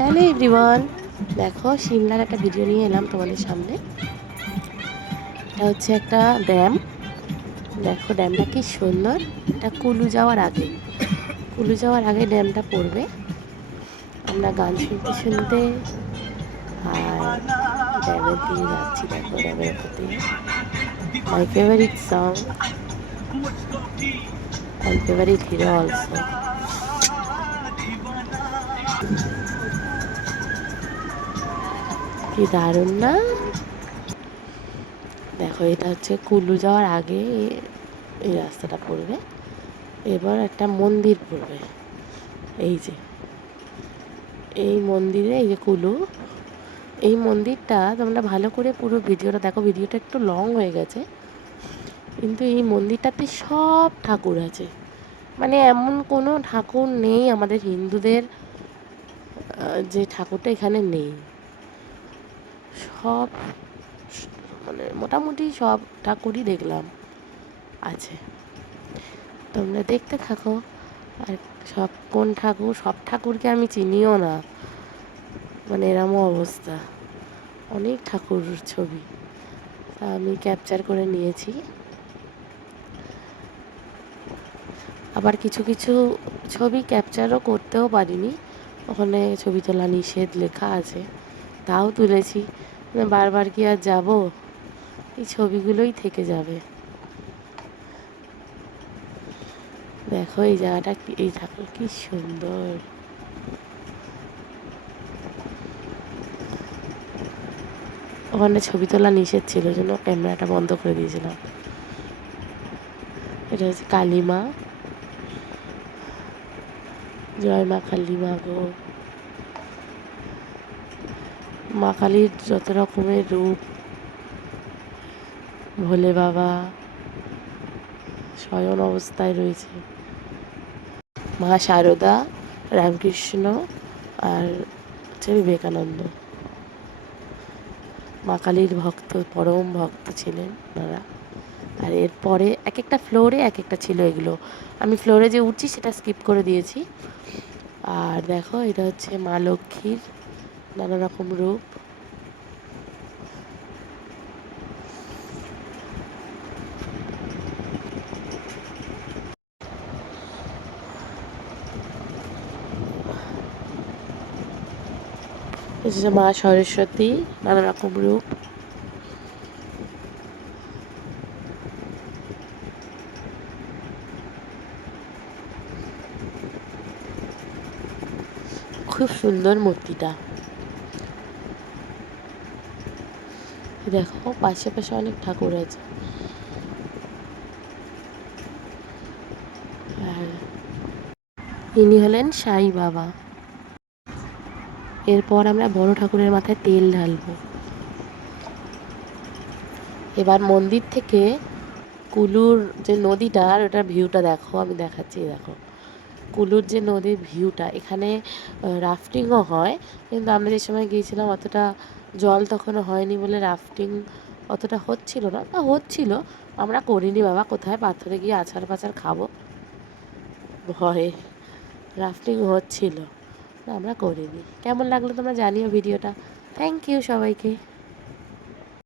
Hello everyone, দেখো সিমলার একটা video নিয়ে এলাম তোমাদের সামনে। এটা হচ্ছে একটা ড্যাম। দেখো ড্যামটা কি সুন্দর। এটা কুলু যাওয়ার আগে ড্যামটা পড়বে। আমরা গান শুনতে শুনতে আর ড্যামের দিকে যাচ্ছি। দেখো ড্যামের ওপর দিয়ে my favourite song and favourite hero also. কি দারুণ না? দেখো এটা হচ্ছে কুলু যাওয়ার আগে এই রাস্তাটা পড়বে। এবার একটা মন্দির পড়বে। এই যে এই মন্দিরে, এই যে কুলু, এই মন্দিরটা তোমরা ভালো করে পুরো ভিডিওটা দেখো। ভিডিওটা একটু লং হয়ে গেছে, কিন্তু এই মন্দিরটাতে সব ঠাকুর আছে। মানে এমন কোনো ঠাকুর নেই আমাদের হিন্দুদের যে ঠাকুরটা এখানে নেই। সব মানে মোটামুটি সব ঠাকুরই দেখলাম আছে। তোমরা দেখতে থাকো। আর সব ঠাকুরকে আমি চিনিও না, মানে এরমও অবস্থা। অনেক ঠাকুর ছবি আমি ক্যাপচার করে নিয়েছি। আবার কিছু কিছু ছবি ক্যাপচারও করতেও পারিনি, ওখানে ছবি তোলা নিষেধ লেখা আছে, তাও তুলেছি। বারবার কি আর যাব, এই ছবিগুলোই থেকে যাবে। দেখো এই জায়গাটা, এই ঠাকুর কি সুন্দর। ওখানে ছবি তোলা নিষেধ ছিল, জন্য ক্যামেরাটা বন্ধ করে দিয়েছিলাম। এটা হচ্ছে কালীমা। জয় মা কালী, মা গো। মা কালীর যত রকমের রূপ, ভোলে বাবা শয়ন অবস্থায় রয়েছে, মা শারদা, রামকৃষ্ণ আর হচ্ছে বিবেকানন্দ। মা কালীর ভক্ত, পরম ভক্ত ছিলেন ওনারা। আর এরপরে এক একটা ফ্লোরে এক একটা ছিল এগুলো। আমি ফ্লোরে যে উঠছি সেটা স্কিপ করে দিয়েছি। আর দেখো এটা হচ্ছে মা লক্ষ্মীর নানা রকম রূপ। এটা মা সরস্বতী, নানা রকম রূপ। খুব সুন্দর মূর্তিটা। দেখো পাশে পাশে অনেক ঠাকুর আছে। আর ইনি হলেন সাই বাবা। এরপর আমরা বড় ঠাকুরের মাথায় তেল ঢালবো। এবার মন্দির থেকে কুলুর যে নদীটার, ওটার ভিউটা দেখো, আমি দেখাচ্ছি। দেখো কুলুর যে নদীর ভিউটা, এখানে রাফটিংও হয়, কিন্তু আমরা যে সময় গিয়েছিলাম অতটা জল তখনও হয়নি বলে রাফটিং অতটা হচ্ছিল না। তা হচ্ছিল, আমরা করিনি বাবা। কোথায় পাথরে গিয়ে আছাড় পাছাড় খাবো ভয়ে। রাফটিং হচ্ছিল, আমরা করিনি। কেমন লাগলো তোমরা জানিও ভিডিওটা। থ্যাংক ইউ সবাইকে।